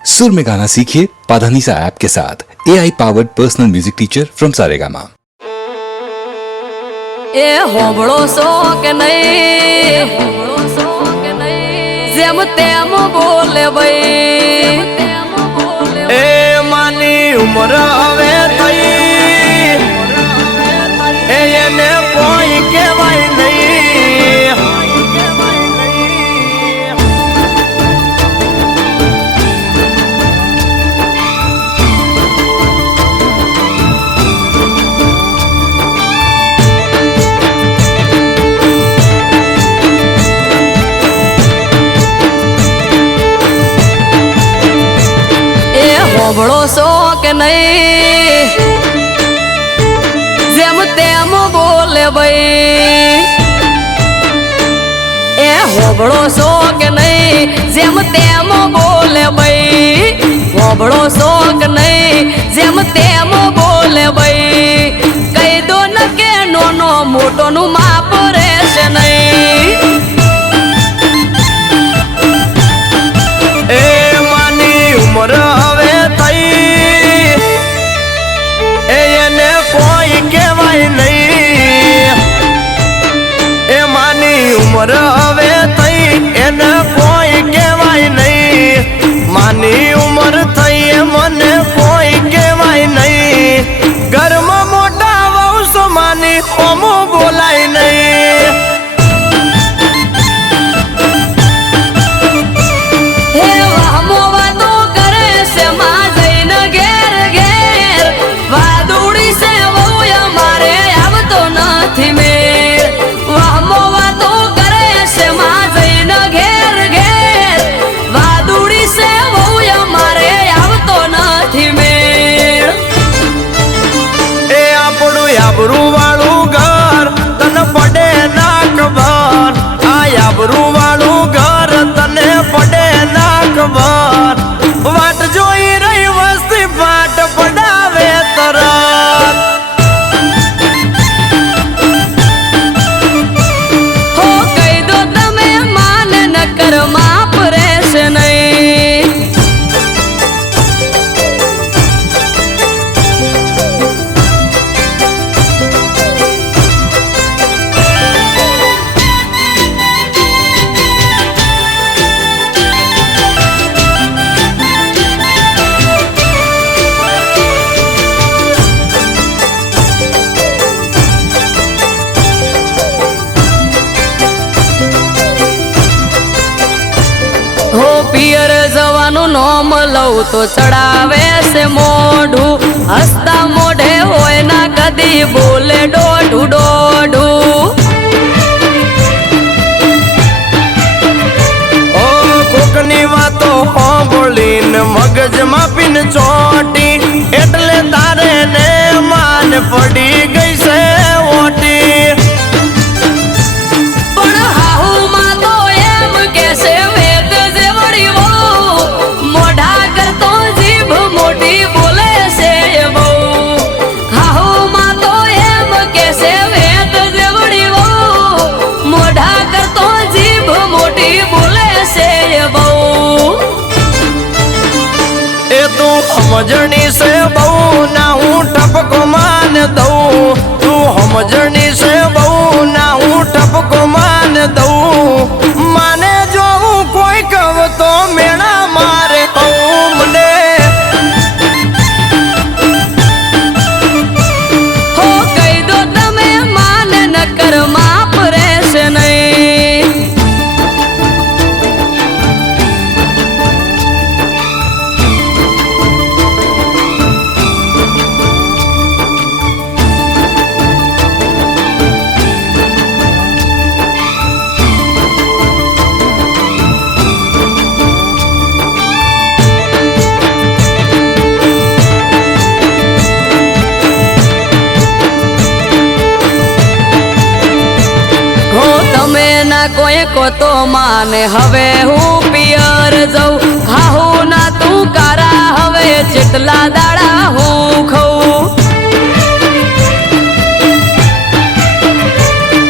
सुर में गाना सीखिए पाधानीसा ऐप के साथ AI powered personal music teacher from Saregama. ए होबळो सो के नहीं जेम तेम बोले बई ए मानी उम्र हवे थई एने कोई केवाय नहीं। होबळो सो के नहीं जेम तेम बोले बई ए होबळो सो के नहीं जेम तेम बोले बई होबळो सो के नहीं जेम तेम बोले बई कई दो न के नोनो मोटो नु माप रेसे नहीं। ए मानी उम्र हवे थई एने कोई केवाय नहीं। ए मानी उम्र हवे थई एने कोई केवाय नहीं। मानी उम्र थई मने कोई केवाय नहीं। घर में मोटा वहू सो मानी ओमो बोलाय नहीं। आबरू वालू घर तन पड़े नाक बार आबरू वालू घर तने पड़े नाक बार वाट जोई रही वस्ती बाट पड़ावे तरत। हो कई दो तमे मान न कर माप रेस नहीं। हो पियर जवानु नोम लऊ तो चढ़ावे से मोढ़ू हसता मोढ़े होए ना कदी बोले डोढ़ू डोढ़ू। ओ कोकनी वातो बोलीन मगज मापीन चोटी एटले तारे ने मान पड़ी गई से ओटी। समझनी से बहु ना हूँ टपको मान दऊ तू समझनी से बहु ना हूँ टपको मान दऊ माने जो कोई कव तो मेरा मारे मने। हो कई दो तमे मान न कर माप रेस नहीं। कोई को तो माने हवे हूँ पियर जाऊ खाहू ना तू कारा हवे चिटला दाड़ा हूँ खाऊ।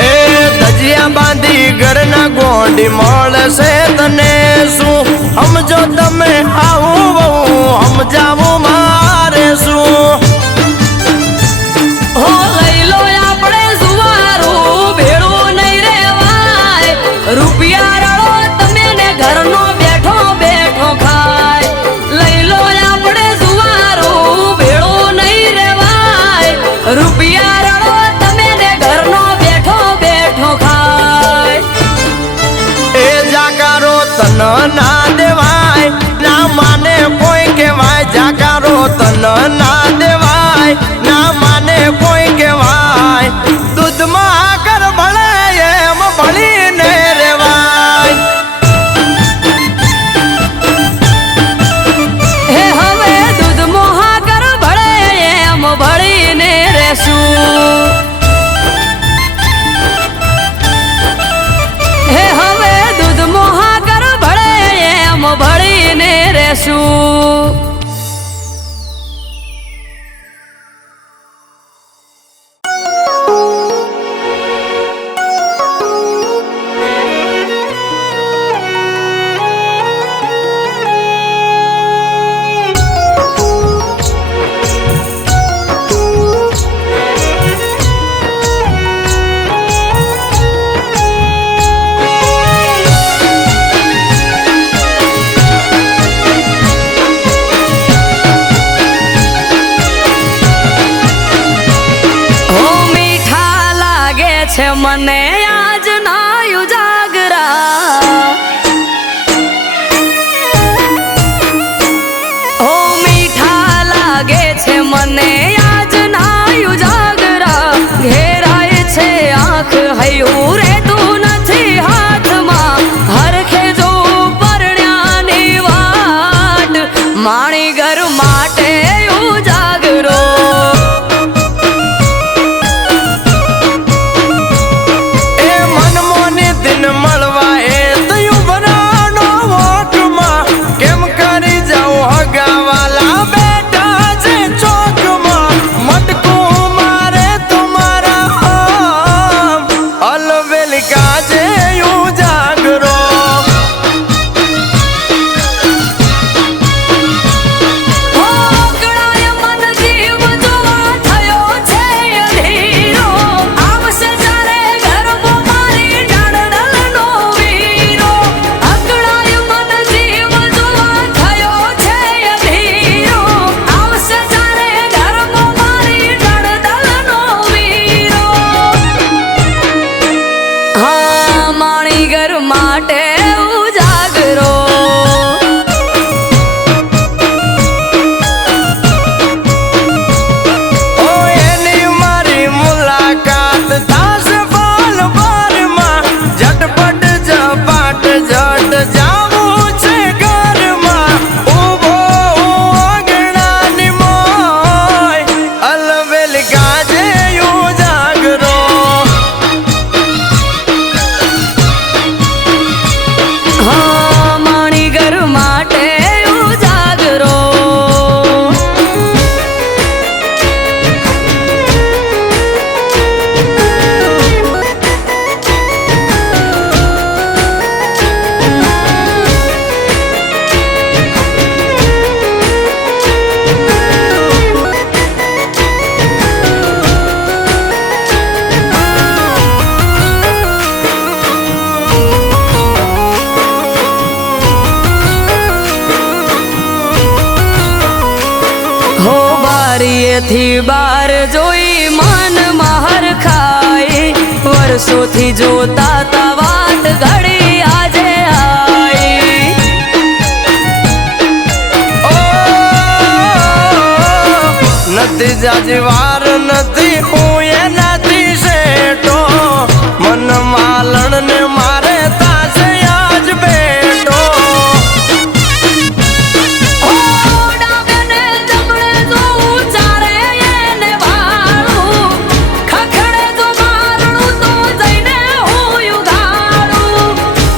ए दजिया बांधी घर ना गोंडी मोल से तने सू हम जो तमे आऊ સમજાવું મારે શું હો લઈ લો આપણે સુવારું ભેળું નહીં રેવાય રૂપિયા રળો તમે ને ઘરનો બેઠો બેઠો ખાય લઈ લો આપણે સુવારું ભેળું નહીં રેવાય રૂપિયા રળો તમે ને ઘરનો બેઠો બેઠો ખાય એ જાકારો તન ના દેવાય ના માને કોઈ કહેવાય જાકારો તન ના દેવાય ના માને કોઈ કહેવાય દૂધમાં આકર ભળે એમ ભળીને રેવાય હે હવે દૂધ મોહાકર ભળે એમ ભળીને રહેશું હે હવે દૂધ મોહાકર ભળે એમ ભળીને રહેશું હો મીઠા લાગે છે મને આજ ના ઉજાગરા હો મીઠા લાગે છે મને આજ ના ઉજાગરા ઘેરાય છે આંખ હૈયું રેતું નથી હાથમાં હરખે જો પરણ્યાની વાટ માણી ઘર માટે ઉજાગરો એ મનમોની દિન મળવા એ તયું ભરાનો વોટમાં કેમ કરી જાઉં હગાવાલા બેઠા છે ચોકમાં મટકું મારે તમારા અલવેલી કાજે ઉજાગરો હો ગળાય મન જીવ જોવા થયો છે અધીરો આવશે જ્યારે ગરબો મારી ડાળડલનો વીરો અગળાય મન જીવ જોવા થયો છે અધીરો આવશે જ્યારે ગરબો મારી ડાળડલનો વીરો હા માણી ઘર માટે ઉજાગરો ઓ એની મારી મુલાકાત થાશે બાલ બારમાં ઝટપટ ઝપાટ ઝટ જાવું છે ઘરમાં ઊભો આંગણાની મોય અલવેલી કાજે ઉજાગરો હા માણી ઘર માટે ઉજાગરો હો બારીએથી બાર જોઈ મન મહર ખાય વર્ષોથી જોતા તા વાત ઘડી આજે આઈ ઓ નથી જાજવાર નથી હું એનાથી શેઠો મન માલણ ને મારે તાશે આજ બેઠો હો ડાબે ને જમણે જોઉં ચારે એને વાળું ખખડે જો મારણું તો જઈને હું ઉઘાડું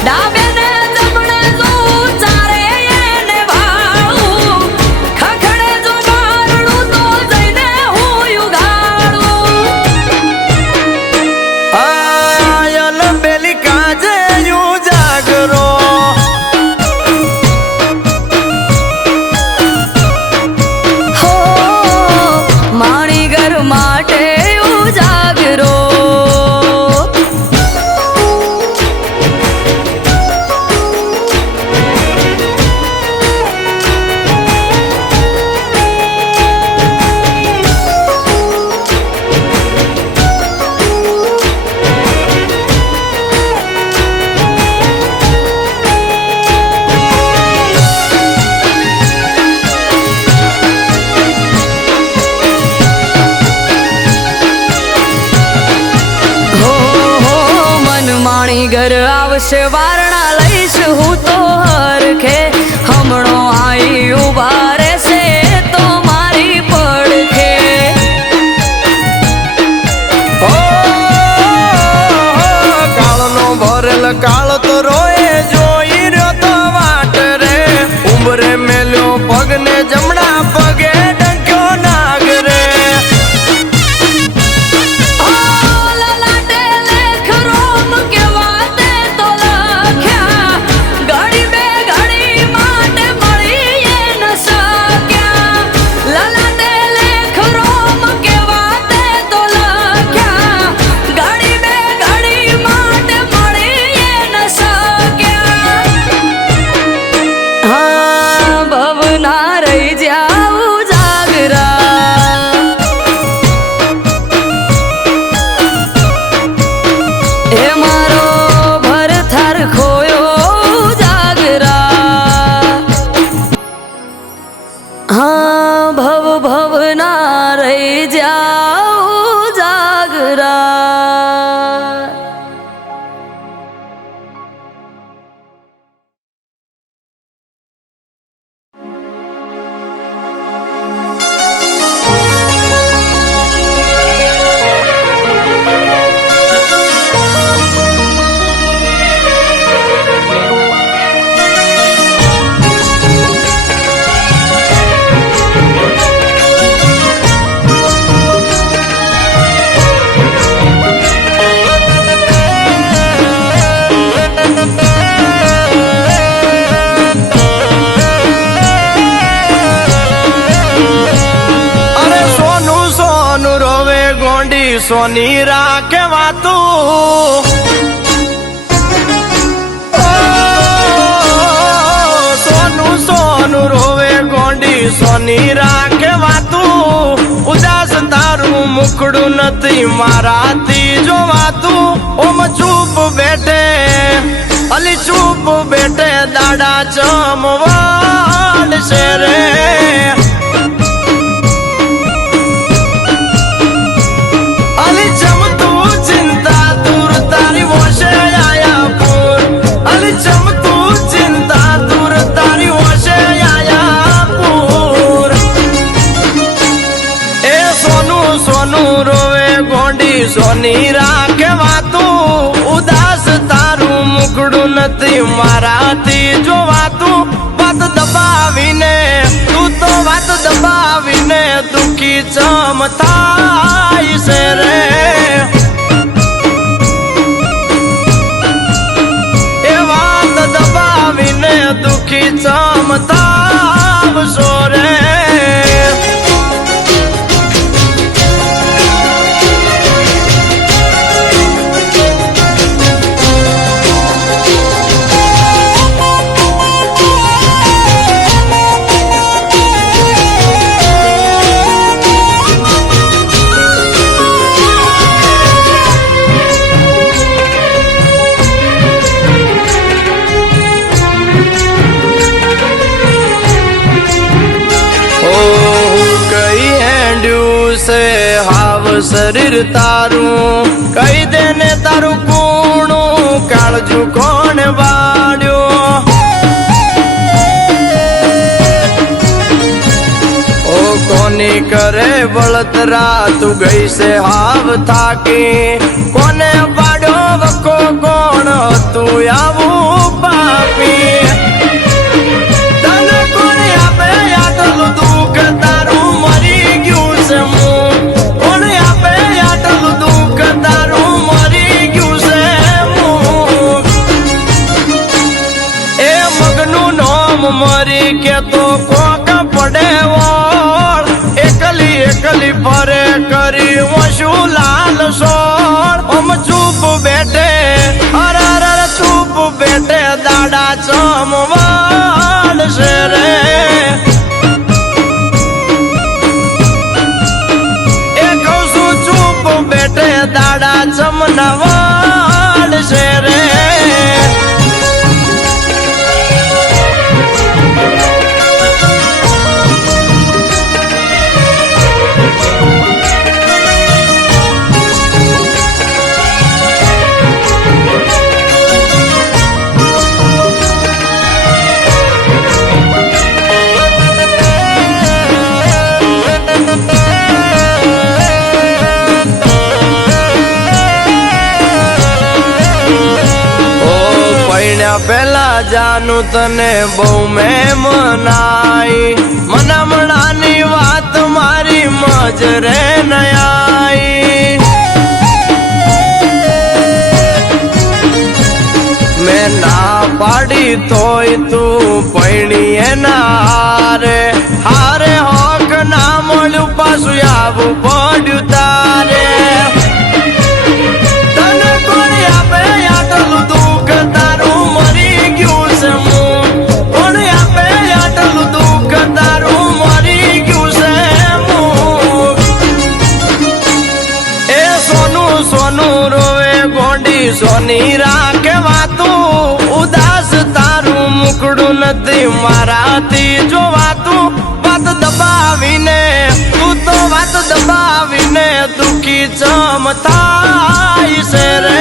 ડાબે ને જમણે જોઉં ચારે એને વાળું ખખડે જો મારણું તો જઈને હું ઉઘાડું આયલ બેલી કાજ મારી ઘર આવશે વારણા લઈશ હું તો હરખે હમણો આઈ ઉભા રહેશે તો મારી પડખે કાળનો ભરેલ કાળ તો રોએ જોઈ રહ્યો તો વાટ રે ઉંબરે મેલ્યો પગને જમણા પગે ડંક્યો નાગ રે સોની રાખે વાતું સોનું સોનું રોવે ગોંડી સોની રાખે વાતું ઉદાસ તારું મુખડું નથી મારાથી જોવાતું ઓમ ચૂપ બેઠે અલી ચૂપ બેઠે દાડા ચમવાડ છે રે સોની રાખે વાતું ઉદાસ તારું મુખડું નથી મારાથી જોવાતું વાત દબાવીને તું તો વાત દબાવીને દુખી ચમ થાય છે રે એ વાત દબાવીને દુખી ચમ થાવશો રે શરીર તારું કહી દે ને તારું કૂણું કાળજું કોણ વાળ્યો ઓ કોની કરે બળતરા તું ગઈ છે હાવ થાકી કોને પાડ્યો વકો કોણ હતું આવું પાપી તને કોને આપે આટલું દુઃખ તારું મરી ગયું છે મરી કે તો કોક પડે વોળ એકલી એકલી ફરે કરી વશું લાલ સોળ ઓમ ચૂપ બેઠે અરે ચૂપ રાજાનું તને બહુ મેં મનાઈ મનામણાની વાત મારી મજરે નયાઈ મેં ના પાડી તોય તું પૈણી એના હારે હારે હોક ના મળ્યું પાછું આવું પડ્યું તારે તને કોઈ આપે આટલું દુઃખ તારું મરી ગયું છે હું કોણ આપે આટલું દુઃખ તારું મરી ગયું છે હું એ સોનું સોનું રોવે ગોંડી સોની રાખે વાતું ઉદાસ તારું મુકડું નથી મારાથી જોવાતું વાત દબાવીને તું તો વાત દબાવીને દુખી ચમ થાય છે રે